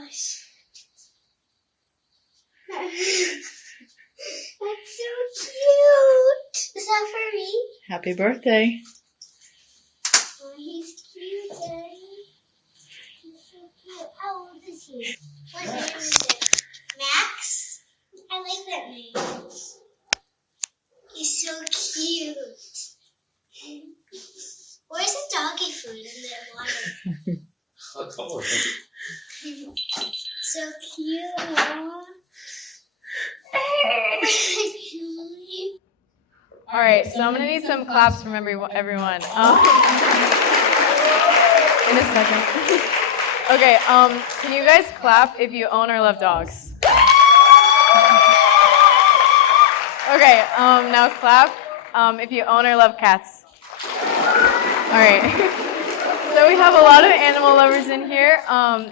gosh. That's so cute. Is that for me? Happy birthday. Oh, he's cute, Daddy. He's so cute. How old is he? What name is it? Max? I like that name. He's so cute. Where's the doggy food in the water? So cute. All right, so I'm gonna need some claps from everyone. In a second. Okay, can you guys clap if you own or love dogs? Okay, now clap if you own or love cats. All right. So we have a lot of animal lovers in here.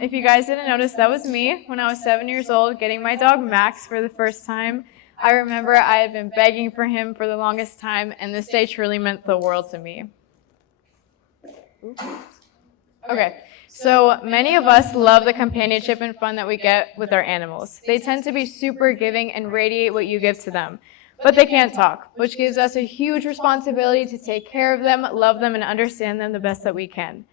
If you guys didn't notice, that was me when I was 7 years old getting my dog Max for the first time. I remember I had been begging for him for the longest time, and this day truly meant the world to me. Okay, so many of us love the companionship and fun that we get with our animals. They tend to be super giving and radiate what you give to them. But they can't talk, which gives us a huge responsibility to take care of them, love them, and understand them the best that we can.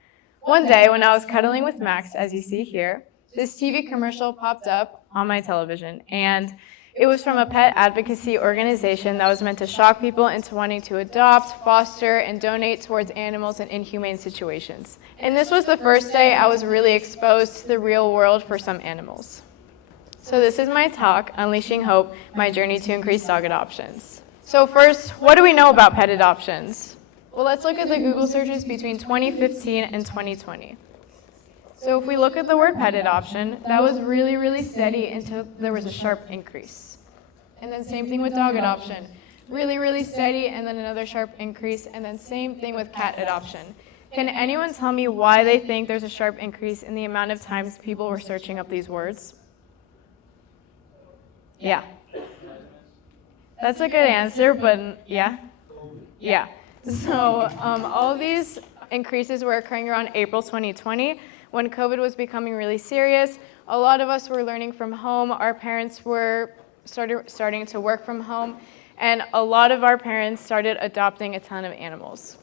One day, when I was cuddling with Max, as you see here, this TV commercial popped up on my television, and it was from a pet advocacy organization that was meant to shock people into wanting to adopt, foster, and donate towards animals in inhumane situations. And this was the first day I was really exposed to the real world for some animals. So this is my talk, Unleashing Hope, my journey to increase dog adoptions. So first, what do we know about pet adoptions? Well, let's look at the Google searches between 2015 and 2020. So if we look at the word pet adoption, that was really, really steady until there was a sharp increase. And then same thing with dog adoption. Really, really steady, and then another sharp increase, and then same thing with cat adoption. Can anyone tell me why they think there's a sharp increase in the amount of times people were searching up these words? Yeah. That's a good answer, but yeah? Yeah. So all of these increases were occurring around April 2020 when COVID was becoming really serious. A lot of us were learning from home. Our parents were starting to work from home, and a lot of our parents started adopting a ton of animals.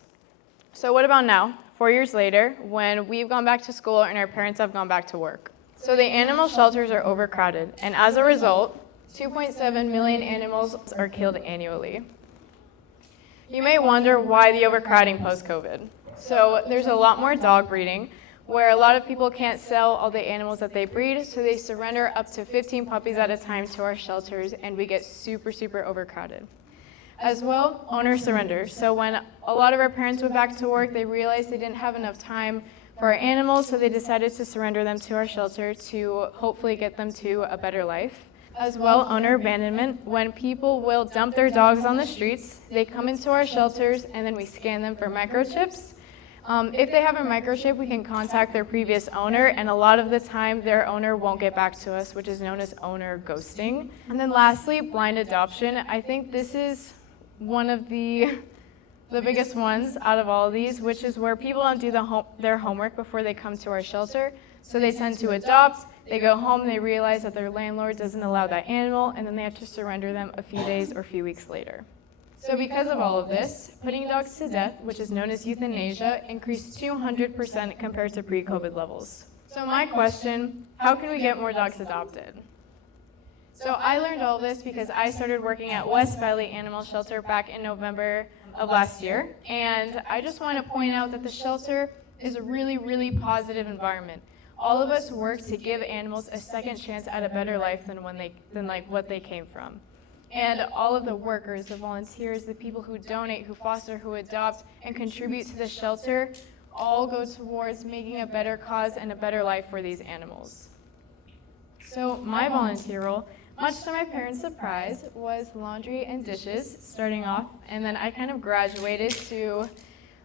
So what about now, 4 years later, when we've gone back to school and our parents have gone back to work? So the animal shelters are overcrowded, and as a result, 2.7 million animals are killed annually. You may wonder why the overcrowding post-COVID. So there's a lot more dog breeding, where a lot of people can't sell all the animals that they breed, so they surrender up to 15 puppies at a time to our shelters, and we get super, super overcrowded. As well, owner surrender. So when a lot of our parents went back to work, they realized they didn't have enough time for our animals, so they decided to surrender them to our shelter to hopefully get them to a better life. As well, owner abandonment. When people will dump their dogs on the streets, they come into our shelters and then we scan them for microchips. If they have a microchip, we can contact their previous owner, and a lot of the time their owner won't get back to us, which is known as owner ghosting. And then lastly, blind adoption. I think this is one of the biggest ones out of all of these, which is where people don't do their homework before they come to our shelter. So they tend to adopt, they go home, they realize that their landlord doesn't allow that animal, and then they have to surrender them a few days or a few weeks later. So because of all of this, putting dogs to death, which is known as euthanasia, increased 200% compared to pre-COVID levels. So my question, how can we get more dogs adopted? So I learned all this because I started working at West Valley Animal Shelter back in November of last year, and I just want to point out that the shelter is a really, really positive environment. All of us work to give animals a second chance at a better life than what they came from. And all of the workers, the volunteers, the people who donate, who foster, who adopt, and contribute to the shelter all go towards making a better cause and a better life for these animals. So my volunteer role, much to my parents' surprise, was laundry and dishes starting off, and then I kind of graduated to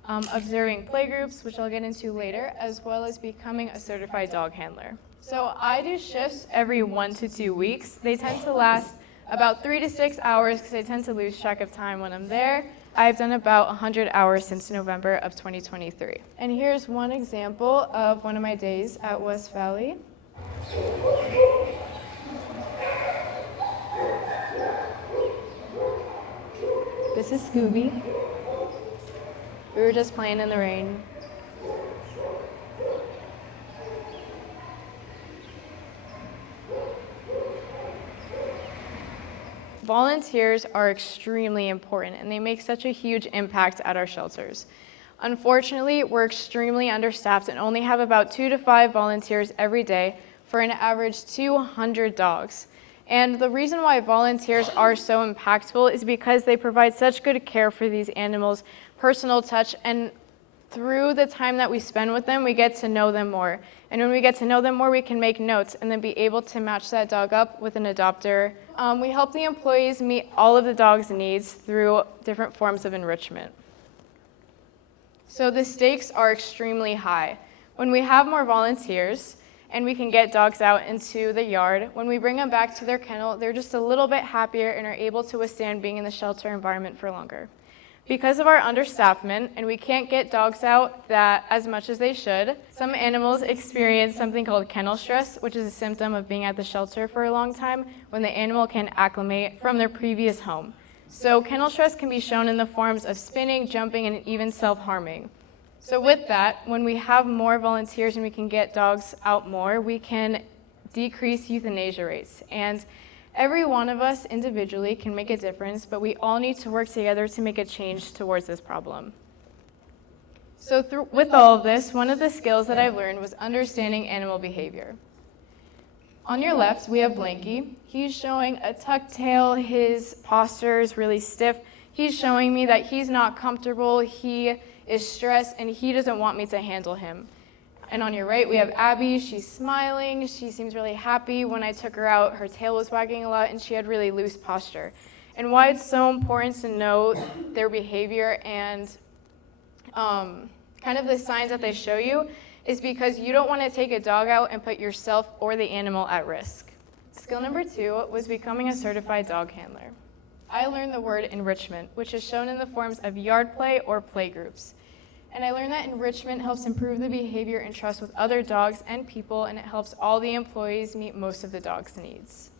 observing playgroups, which I'll get into later, as well as becoming a certified dog handler. So I do shifts every 1 to 2 weeks. They tend to last about 3 to 6 hours because I tend to lose track of time when I'm there. I've done about 100 hours since November of 2023. And here's one example of one of my days at West Valley. This is Scooby. We were just playing in the rain. Volunteers are extremely important, and they make such a huge impact at our shelters. Unfortunately, we're extremely understaffed and only have about 2 to 5 volunteers every day for an average 200 dogs. And the reason why volunteers are so impactful is because they provide such good care for these animals, personal touch, and through the time that we spend with them, we get to know them more. And when we get to know them more, we can make notes and then be able to match that dog up with an adopter. We help the employees meet all of the dog's needs through different forms of enrichment. So the stakes are extremely high. When we have more volunteers and we can get dogs out into the yard, when we bring them back to their kennel, they're just a little bit happier and are able to withstand being in the shelter environment for longer. Because of our understaffment and we can't get dogs out as much as they should, some animals experience something called kennel stress, which is a symptom of being at the shelter for a long time when the animal can acclimate from their previous home. So kennel stress can be shown in the forms of spinning, jumping, and even self-harming. So with that, when we have more volunteers and we can get dogs out more, we can decrease euthanasia rates. And every one of us individually can make a difference, but we all need to work together to make a change towards this problem. So with all of this, one of the skills that I've learned was understanding animal behavior. On your left, we have Blanky. He's showing a tucked tail. His posture is really stiff. He's showing me that he's not comfortable, he is stressed, and he doesn't want me to handle him. And on your right, we have Abby. She's smiling. She seems really happy. When I took her out, her tail was wagging a lot, and she had really loose posture. And why it's so important to know their behavior and kind of the signs that they show you is because you don't want to take a dog out and put yourself or the animal at risk. Skill number 2 was becoming a certified dog handler. I learned the word enrichment, which is shown in the forms of yard play or play groups. And I learned that enrichment helps improve the behavior and trust with other dogs and people, and it helps all the employees meet most of the dog's needs.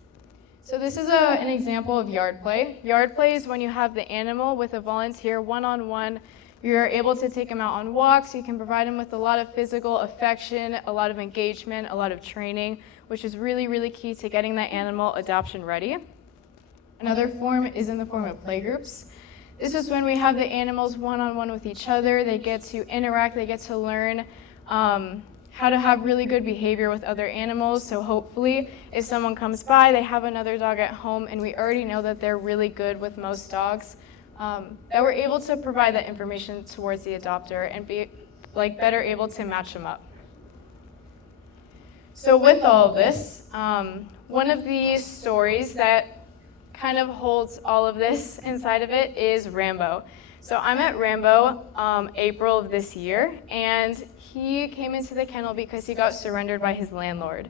So this is an example of yard play. Yard play is when you have the animal with a volunteer one-on-one. You're able to take them out on walks. You can provide them with a lot of physical affection, a lot of engagement, a lot of training, which is really, really key to getting that animal adoption ready. Another form is in the form of play groups. This is when we have the animals one-on-one with each other. They get to interact, they get to learn how to have really good behavior with other animals. So hopefully, if someone comes by, they have another dog at home, and we already know that they're really good with most dogs, that we're able to provide that information towards the adopter and be better able to match them up. So with all of this, one of the stories that kind of holds all of this inside of it is Rambo. So I met Rambo April of this year, and he came into the kennel because he got surrendered by his landlord.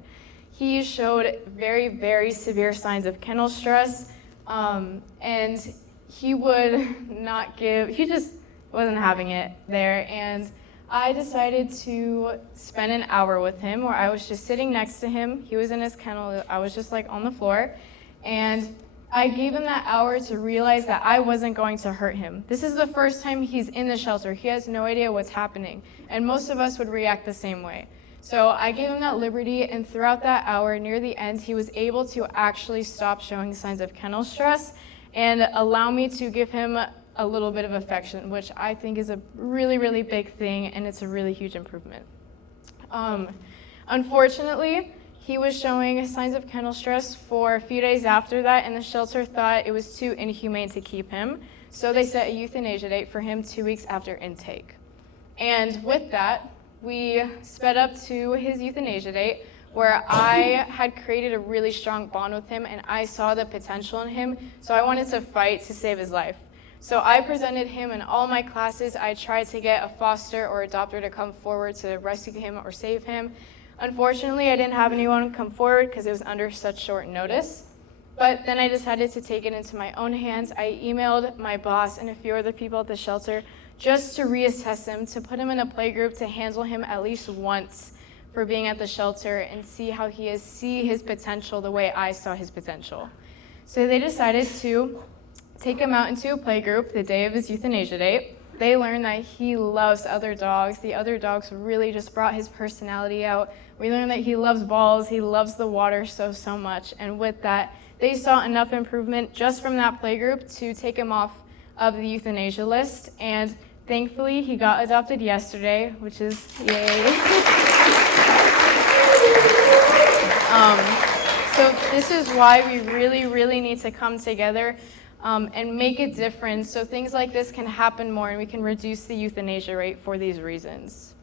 He showed very, very severe signs of kennel stress, and he would not give, he just wasn't having it there. And I decided to spend an hour with him where I was just sitting next to him. He was in his kennel, I was just on the floor, and I gave him that hour to realize that I wasn't going to hurt him. This is the first time he's in the shelter. He has no idea what's happening, and most of us would react the same way. So I gave him that liberty, and throughout that hour, near the end, he was able to actually stop showing signs of kennel stress and allow me to give him a little bit of affection, which I think is a really, really big thing, and it's a really huge improvement. Unfortunately, he was showing signs of kennel stress for a few days after that, and the shelter thought it was too inhumane to keep him, so they set a euthanasia date for him 2 weeks after intake. And with that, we sped up to his euthanasia date, where I had created a really strong bond with him, and I saw the potential in him, so I wanted to fight to save his life. So I presented him in all my classes. I tried to get a foster or adopter to come forward to rescue him or save him. Unfortunately, I didn't have anyone come forward because it was under such short notice. But then I decided to take it into my own hands. I emailed my boss and a few other people at the shelter just to reassess him, to put him in a play group, to handle him at least once for being at the shelter and see how he is, see his potential the way I saw his potential. So they decided to take him out into a play group the day of his euthanasia date. They learned that he loves other dogs. The other dogs really just brought his personality out. We learned that he loves balls, he loves the water so much. And with that, they saw enough improvement just from that playgroup to take him off of the euthanasia list. And thankfully, he got adopted yesterday, which is yay. So this is why we really need to come together and make a difference so things like this can happen more and we can reduce the euthanasia rate for these reasons.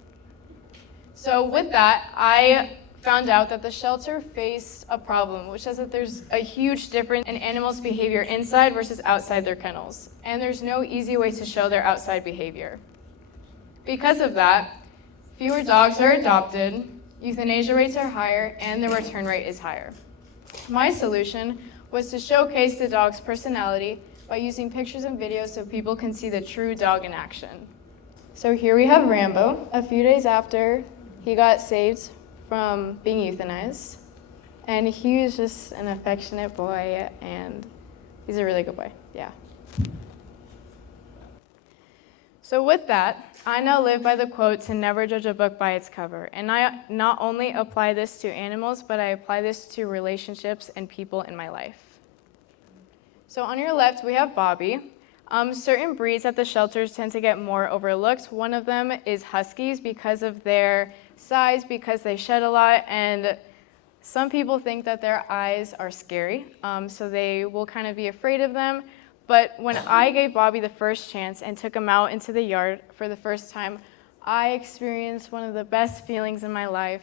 So with that, I found out that the shelter faced a problem, which is that there's a huge difference in animals' behavior inside versus outside their kennels, and there's no easy way to show their outside behavior. Because of that, fewer dogs are adopted, euthanasia rates are higher, and the return rate is higher. My solution was to showcase the dog's personality by using pictures and videos so people can see the true dog in action. So here we have Rambo, a few days after he got saved from being euthanized. And he was just an affectionate boy, and he's a really good boy, yeah. So with that, I now live by the quote to never judge a book by its cover. And I not only apply this to animals, but I apply this to relationships and people in my life. So on your left, we have Bobby. Certain breeds at the shelters tend to get more overlooked. One of them is Huskies because of their size, because they shed a lot, and some people think that their eyes are scary, so they will kind of be afraid of them. But when I gave Bobby the first chance and took him out into the yard for the first time, I experienced one of the best feelings in my life,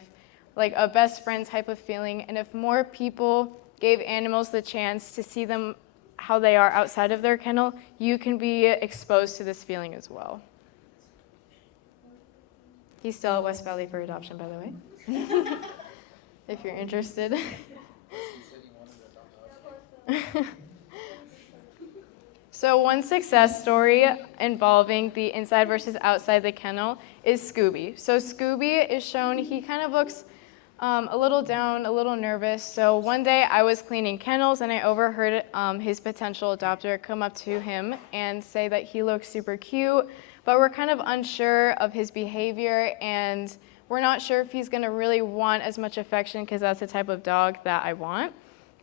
like a best friend type of feeling. And if more people gave animals the chance to see them how they are outside of their kennel, you can be exposed to this feeling as well. He's still at West Valley for adoption, by the way, if you're interested. So one success story involving the inside versus outside the kennel is Scooby. So Scooby is shown, he kind of looks a little down, a little nervous. So one day I was cleaning kennels and I overheard his potential adopter come up to him and say that he looks super cute, but we're kind of unsure of his behavior and we're not sure if he's gonna really want as much affection because that's the type of dog that I want.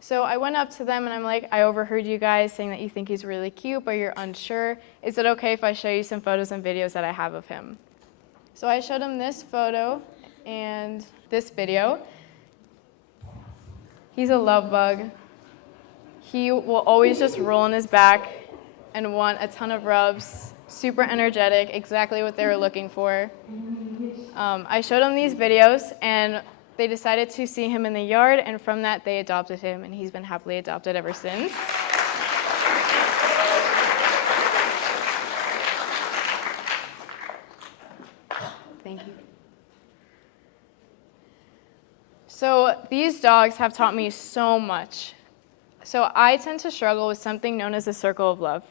So I went up to them and I'm like, I overheard you guys saying that you think he's really cute, but you're unsure. Is it okay if I show you some photos and videos that I have of him? So I showed him this photo and this video. He's a love bug. He will always just roll on his back and want a ton of rubs, super energetic, exactly what they were looking for. I showed him these videos and they decided to see him in the yard, and from that they adopted him, and he's been happily adopted ever since. Thank you. So these dogs have taught me so much. So I tend to struggle with something known as a circle of love.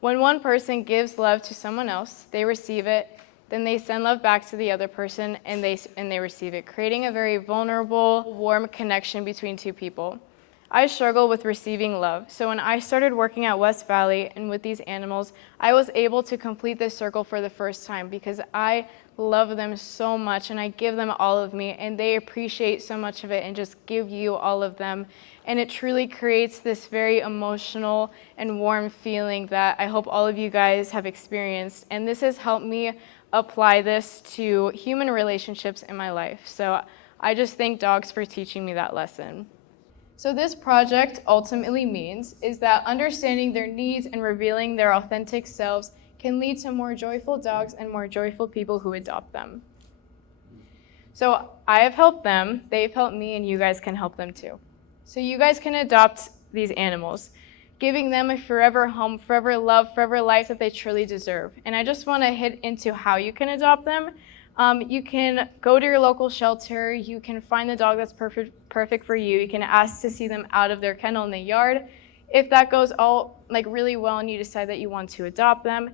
When one person gives love to someone else, they receive it, then they send love back to the other person and they receive it, creating a very vulnerable, warm connection between two people. I struggle with receiving love. So when I started working at West Valley and with these animals, I was able to complete this circle for the first time because I love them so much and I give them all of me and they appreciate so much of it and just give you all of them. And it truly creates this very emotional and warm feeling that I hope all of you guys have experienced. And this has helped me apply this to human relationships in my life. So I just thank dogs for teaching me that lesson. So this project ultimately means is that understanding their needs and revealing their authentic selves can lead to more joyful dogs and more joyful people who adopt them. So I have helped them, they've helped me, and you guys can help them too. So you guys can adopt these animals, giving them a forever home, forever love, forever life that they truly deserve. And I just want to hit into how you can adopt them. You can go to your local shelter, you can find the dog that's perfect for you, you can ask to see them out of their kennel in the yard. If that goes all really well and you decide that you want to adopt them,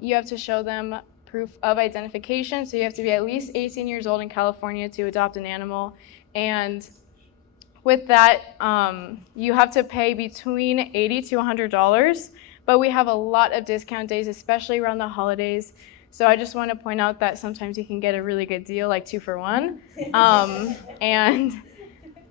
you have to show them proof of identification. So you have to be at least 18 years old in California to adopt an animal. And with that, you have to pay between $80 to $100, but we have a lot of discount days, especially around the holidays. So I just want to point out that sometimes you can get a really good deal, like 2 for 1. And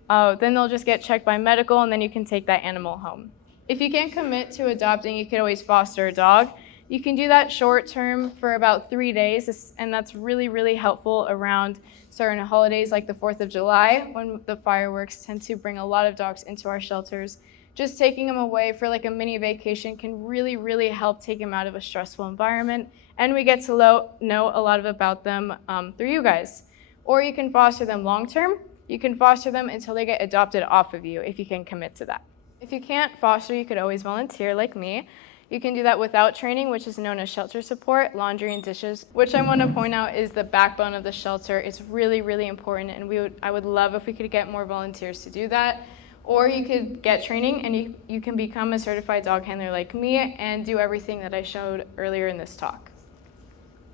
then they'll just get checked by medical, and then you can take that animal home. If you can't commit to adopting, you can always foster a dog. You can do that short term for about 3 days, and that's really, really helpful around certain holidays like the 4th of July, when the fireworks tend to bring a lot of dogs into our shelters. Just taking them away for like a mini vacation can really, really help take them out of a stressful environment, and we get to know a lot about them through you guys. Or you can foster them long term. You can foster them until they get adopted off of you if you can commit to that. If you can't foster, you could always volunteer like me. You can do that without training, which is known as shelter support, laundry, and dishes, which I want to point out is the backbone of the shelter. It's really, really important, and I would love if we could get more volunteers to do that. Or you could get training, and you can become a certified dog handler like me and do everything that I showed earlier in this talk.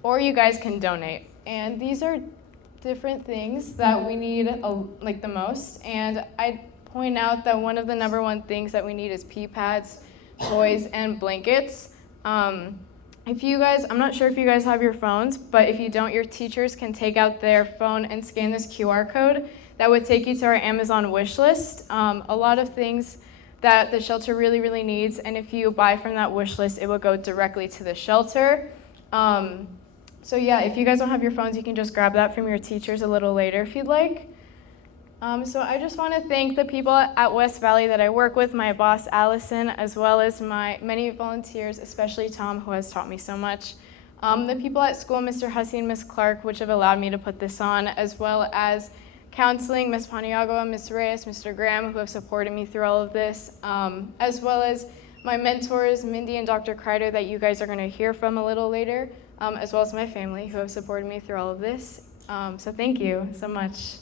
Or you guys can donate. And these are different things that we need like the most. And I point out that one of the number one things that we need is pee pads, toys, and blankets. If you guys, I'm not sure if you guys have your phones, but if you don't, your teachers can take out their phone and scan this QR code. That would take you to our Amazon wish list. A lot of things that the shelter really, really needs, and if you buy from that wish list, it will go directly to the shelter. So yeah, if you guys don't have your phones, you can just grab that from your teachers a little later if you'd like. So I just want to thank the people at West Valley that I work with, my boss Allison, as well as my many volunteers, especially Tom, who has taught me so much. The people at school, Mr. Hussey and Ms. Clark, which have allowed me to put this on, as well as counseling, Ms. Paniagua, Ms. Reyes, Mr. Graham, who have supported me through all of this, as well as my mentors, Mindy and Dr. Kreider, that you guys are going to hear from a little later, as well as my family, who have supported me through all of this. So thank you so much.